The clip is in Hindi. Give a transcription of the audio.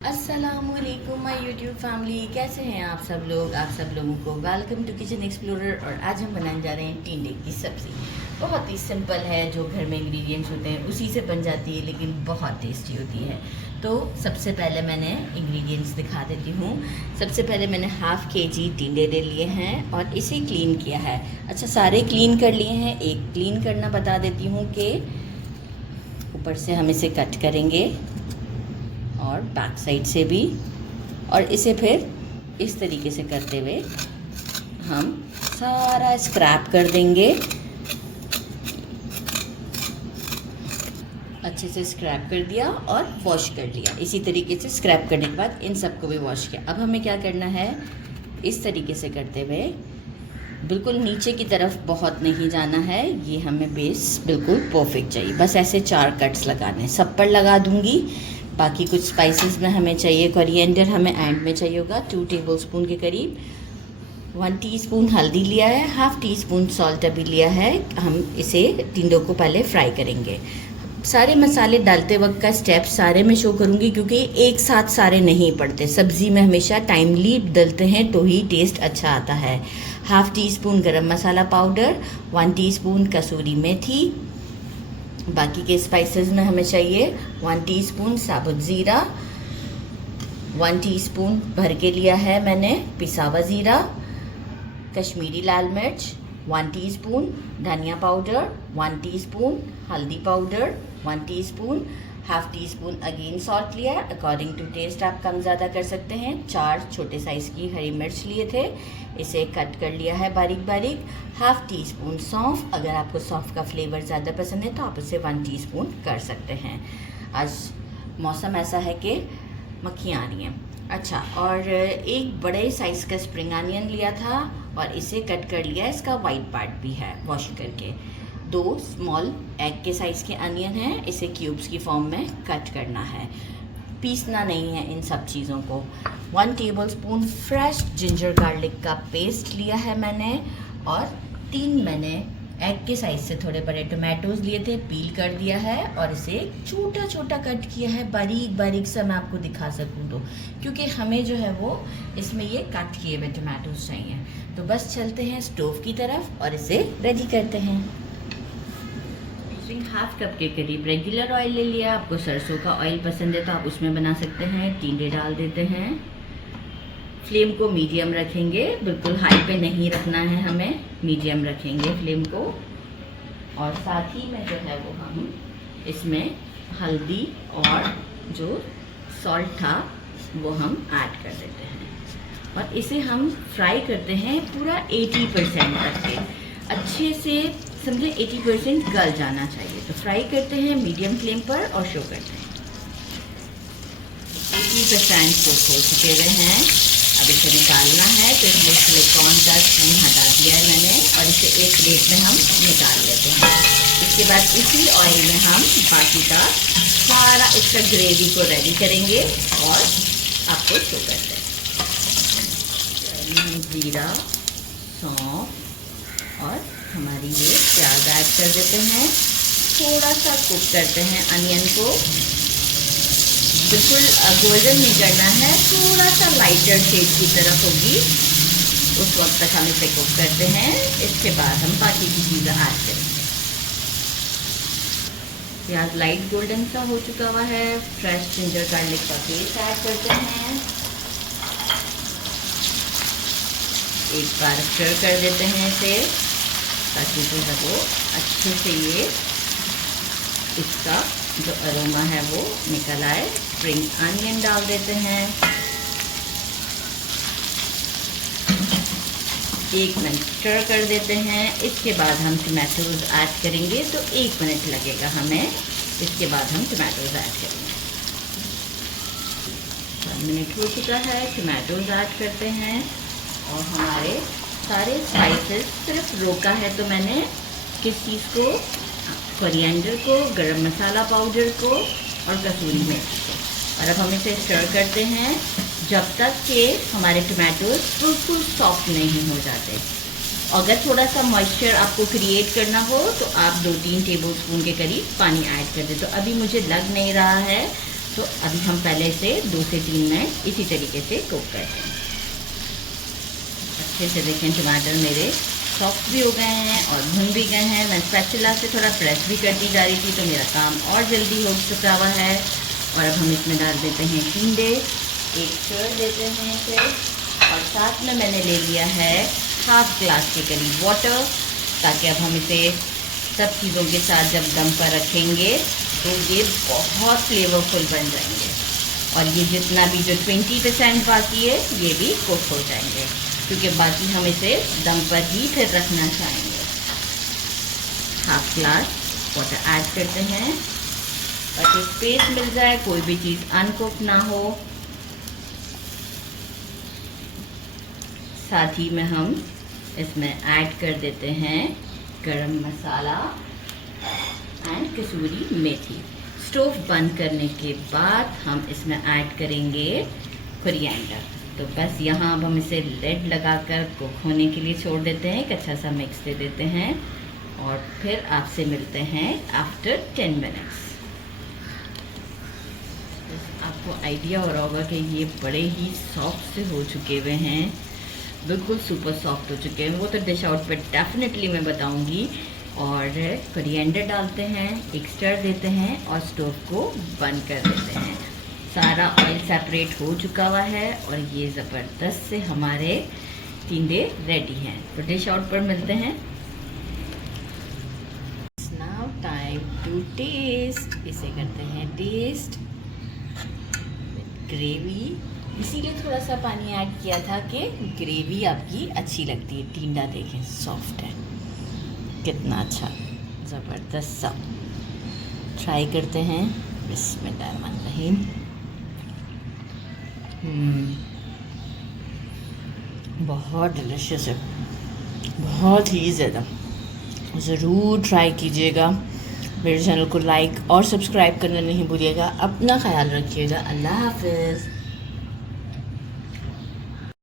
अस्सलामुअलैकुम माय यूट्यूब फैमिली, कैसे हैं आप सब लोग। आप सब लोगों को वेलकम टू किचन एक्सप्लोरर। और आज हम बनाने जा रहे हैं टिंडे की सब्ज़ी। बहुत ही सिंपल है, जो घर में इंग्रेडिएंट्स होते हैं उसी से बन जाती है, लेकिन बहुत टेस्टी होती है। तो सबसे पहले मैंने इंग्रेडिएंट्स दिखा देती हूँ। सबसे पहले मैंने हाफ़ केजी टिंडे ले लिए हैं और इसे क्लीन किया है। अच्छा, सारे क्लीन कर लिए हैं। एक क्लीन करना बता देती हूँ कि ऊपर से हम इसे कट करेंगे और बैक साइड से भी, और इसे फिर इस तरीके से करते हुए हम सारा स्क्रैप कर देंगे। अच्छे से स्क्रैप कर दिया और वॉश कर लिया। इसी तरीके से स्क्रैप करने के बाद इन सबको भी वॉश किया। अब हमें क्या करना है, इस तरीके से करते हुए बिल्कुल नीचे की तरफ बहुत नहीं जाना है। ये हमें बेस बिल्कुल परफेक्ट चाहिए। बस ऐसे 4 कट्स लगाने, सब पर लगा दूंगी। बाकी कुछ स्पाइसेस में हमें चाहिए, कोरिएंडर हमें एंड में चाहिए होगा 2 टेबलस्पून के करीब। 1 टीस्पून हल्दी लिया है, हाफ़ टी स्पून सॉल्ट अभी लिया है। हम इसे टिंडों को पहले फ्राई करेंगे। सारे मसाले डालते वक्त का स्टेप सारे में शो करूँगी, क्योंकि एक साथ सारे नहीं पड़ते। सब्ज़ी में हमेशा टाइमली डलते हैं तो ही टेस्ट अच्छा आता है। हाफ़ टी स्पून गरम मसाला पाउडर, 1 टीस्पून कसूरी मेथी। बाकी के स्पाइसेस में हमें चाहिए 1 टीस्पून साबुत ज़ीरा, 1 टीस्पून भर के लिया है मैंने पिसा हुआ ज़ीरा, कश्मीरी लाल मिर्च 1 टीस्पून, धनिया पाउडर 1 टीस्पून, हल्दी powder 1 teaspoon, half tea spoon again salt लिया है। अकॉर्डिंग टू टेस्ट आप कम ज़्यादा कर सकते हैं। 4 छोटे साइज़ की हरी मिर्च लिए थे, इसे कट कर लिया है बारीक बारीक। हाफ़ टी स्पून सौंफ, अगर आपको सौंफ का फ्लेवर ज़्यादा पसंद है तो आप उसे 1 टीस्पून कर सकते हैं। आज मौसम ऐसा है कि मक्खियाँ आ रही हैं। अच्छा, और एक बड़े साइज़ का स्प्रिंग अनियन लिया था और इसे कट कर लिया। इसका वाइट पार्ट भी है वॉश करके। 2 स्मॉल एग के साइज़ के अनियन हैं, इसे क्यूब्स की फॉर्म में कट करना है, पीसना नहीं है इन सब चीज़ों को। 1 टेबलस्पून फ्रेश जिंजर गार्लिक का पेस्ट लिया है मैंने, और 3 मैंने एग के साइज़ से थोड़े बड़े टोमेटोज़ लिए थे, पील कर दिया है और इसे छोटा छोटा कट किया है, बारीक बारीक सा मैं आपको दिखा सकूँ तो, क्योंकि हमें जो है वो इसमें ये कट किए हुए टोमेटोज़ चाहिए। तो बस चलते हैं स्टोव की तरफ और इसे रेडी करते हैं। हाफ कप के करीब रेगुलर ऑयल ले लिया। आपको सरसों का ऑयल पसंद है तो आप उसमें बना सकते हैं। टिंडे डाल देते हैं। फ्लेम को मीडियम रखेंगे, बिल्कुल हाई पे नहीं रखना है हमें, मीडियम रखेंगे फ्लेम को। और साथ ही में जो है वो हम इसमें हल्दी और जो सॉल्ट था वो हम ऐड कर देते हैं और इसे हम फ्राई करते हैं पूरा 80% तक के, अच्छे से समझे 80% गल जाना चाहिए। तो फ्राई करते हैं मीडियम फ्लेम पर और शो करते हैं। 80% कुक हो चुके हुए हैं। अब इसे निकालना है, तो इसमें सिलिकॉन का स्पून हटा दिया है मैंने और इसे एक प्लेट में हम निकाल लेते हैं। इसके बाद इसी ऑयल में हम बाकी का सारा इसका ग्रेवी को रेडी करेंगे और आपको शो करते हैं। जीरा, सौंफ और हमारी ये प्याज ऐड कर देते हैं। थोड़ा सा कुक करते हैं अनियन को, बिल्कुल गोल्डन नहीं करना है, थोड़ा सा लाइटर शेड की तरफ होगी उस वक्त तक हम इसे कुक करते हैं। इसके बाद हम बाकी की चीज़ें ऐड करेंगे। प्याज लाइट गोल्डन सा हो चुका हुआ है। फ्रेश जिंजर गार्लिक का पेस्ट ऐड करते हैं। एक बार स्टर कर देते हैं इसे, ताकि जो है वो अच्छे से ये इसका जो अरोमा है वो निकल आए। स्प्रिंग अनियन डाल देते हैं। 1 मिनट स्टर कर देते हैं। इसके बाद हम टमाटोज़ ऐड करेंगे, तो 1 मिनट लगेगा हमें। इसके बाद हम टमाटोज़ ऐड करेंगे। 1 मिनट हो चुका है, टमाटोज़ ऐड करते हैं और हमारे सारे स्पाइसेस सिर्फ रोका है तो मैंने किस चीज़ को, कोरिएंडर को, गरम मसाला पाउडर को और कसूरी मेथी को। और अब हम इसे स्टर करते हैं जब तक कि हमारे टमाटोज बिल्कुल सॉफ्ट नहीं हो जाते। अगर थोड़ा सा मॉइस्चर आपको क्रिएट करना हो तो आप 2-3 टेबलस्पून के करीब पानी ऐड कर दें। तो अभी मुझे लग नहीं रहा है तो अभी हम पहले इसे 2 से 3 मिनट इसी तरीके से कुक करते हैं। अच्छे से देखें टमाटर मेरे सॉफ्ट भी हो गए हैं और भुन भी गए हैं। मैं स्पैचुला से थोड़ा प्रेस भी करती जा रही थी तो मेरा काम और जल्दी हो चुका हुआ है। और अब हम इसमें डाल देते हैं टिंडे, एक स्टर देते हैं फिर, और साथ में मैंने ले लिया है हाफ ग्लास के करीब वाटर, ताकि अब हम इसे सब चीज़ों के साथ जब दम पर रखेंगे तो ये बहुत फ्लेवरफुल बन जाएंगे। और ये जितना भी जो 20% बाकी है ये भी कुक हो जाएंगे, क्योंकि बाकी हम इसे दम पर ही फिर रखना चाहेंगे। हाफ ग्लास वाटर ऐड करते हैं ताकि स्पेस मिल जाए, कोई भी चीज़ अनकुक ना हो। साथ ही में हम इसमें ऐड कर देते हैं गरम मसाला एंड कसूरी मेथी। स्टोव बंद करने के बाद हम इसमें ऐड करेंगे कोरिएंडर। तो बस यहाँ अब हम इसे लिड लगाकर कुक होने के लिए छोड़ देते हैं, एक अच्छा सा मिक्स दे देते हैं और फिर आपसे मिलते हैं आफ्टर 10 मिनट्स। आपको आइडिया हो रहा होगा कि ये बड़े ही सॉफ्ट से हो चुके हुए हैं, बिल्कुल सुपर सॉफ्ट हो चुके हैं। वो तो डिश आउट पे डेफिनेटली मैं बताऊंगी। और कोरिएंडर डालते हैं, एक स्टर देते हैं और स्टोव को बंद कर देते हैं। सारा ऑयल सेपरेट हो चुका हुआ है और ये ज़बरदस्त से हमारे टिंडे रेडी हैं। तो डिश आउट पर मिलते हैं। Now time to test. इसे करते हैं टेस्ट। ग्रेवी, इसीलिए थोड़ा सा पानी ऐड किया था कि ग्रेवी आपकी अच्छी लगती है। टिंडा देखें सॉफ्ट है, कितना अच्छा, ज़बरदस्त सा। ट्राई करते हैं। बिस्मिल्लाहिर्रहमानिर्रहीम। बहुत डिलीशियस है, बहुत ही ज़्यादा। ज़रूर ट्राई कीजिएगा। मेरे चैनल को लाइक और सब्सक्राइब करना नहीं भूलिएगा। अपना ख्याल रखिएगा। अल्लाह हाफ़िज़।